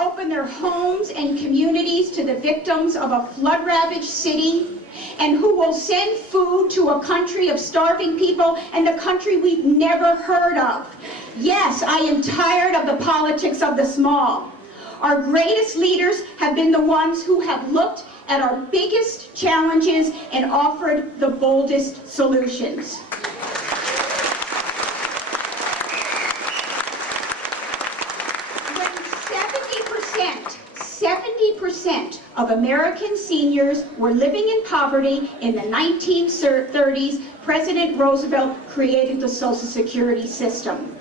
open their homes and communities to the victims of a flood-ravaged city, and who will send food to a country of starving people and the country we've never heard of. Yes, I am tired of the politics of the small. Our greatest leaders have been the ones who have looked at our biggest challenges and offered the boldest solutions. When 70% of American seniors were living in poverty in the 1930s, President Roosevelt created the Social Security system.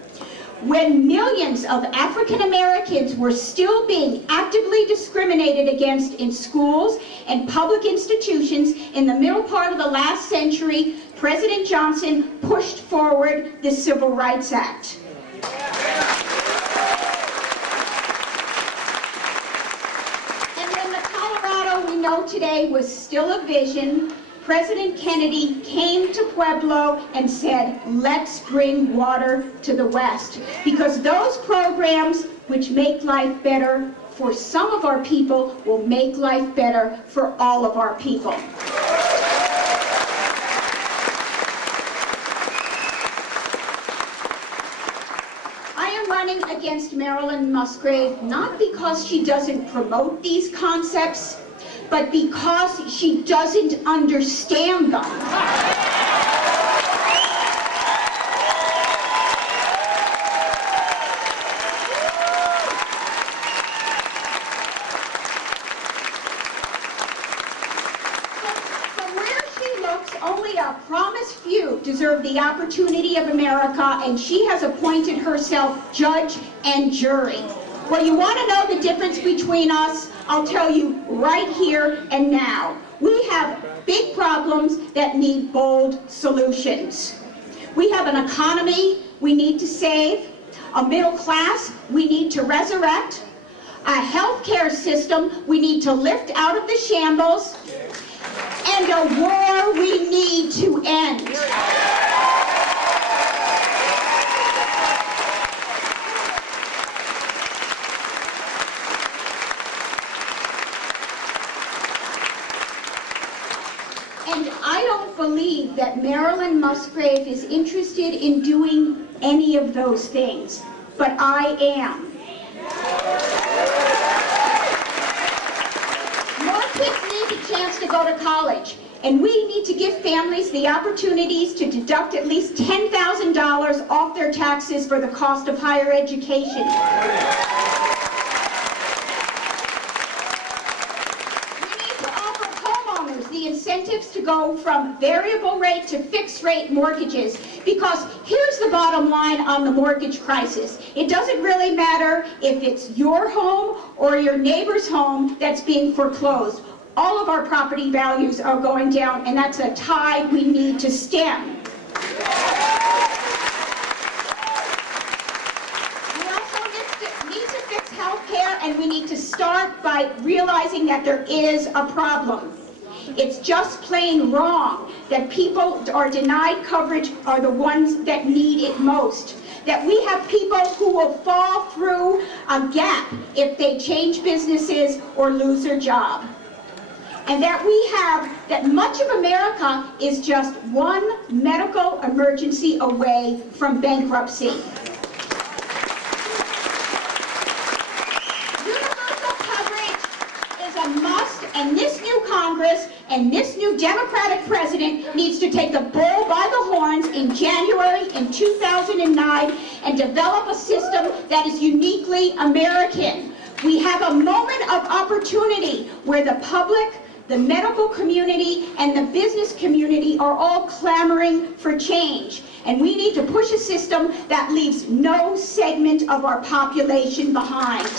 When millions of African Americans were still being actively discriminated against in schools and public institutions in the middle part of the last century, President Johnson pushed forward the Civil Rights Act. And when the Colorado we know today was still a vision, President Kennedy came to Pueblo and said, let's bring water to the West. Because those programs which make life better for some of our people will make life better for all of our people. I am running against Marilyn Musgrave not because she doesn't promote these concepts, but because she doesn't understand them. From where she looks, only a promised few deserve the opportunity of America, and she has appointed herself judge and jury. Well, you want to know the difference between us? I'll tell you right here and now. We have big problems that need bold solutions. We have an economy we need to save, a middle class we need to resurrect, a healthcare system we need to lift out of the shambles, and a war we need to end. And I don't believe that Marilyn Musgrave is interested in doing any of those things, but I am. More kids need a chance to go to college, and we need to give families the opportunities to deduct at least $10,000 off their taxes for the cost of higher education. The incentives to go from variable rate to fixed rate mortgages, because here's the bottom line on the mortgage crisis. It doesn't really matter if it's your home or your neighbor's home that's being foreclosed. All of our property values are going down, and that's a tide we need to stem. We also need to fix health care, and we need to start by realizing that there is a problem. It's just plain wrong that people are denied coverage are the ones that need it most. That we have people who will fall through a gap if they change businesses or lose their job. And that much of America is just one medical emergency away from bankruptcy. Universal coverage is a must, and this new Congress and this new Democratic president needs to take the bull by the horns in January in 2009 and develop a system that is uniquely American. We have a moment of opportunity where the public, the medical community, and the business community are all clamoring for change. And we need to push a system that leaves no segment of our population behind.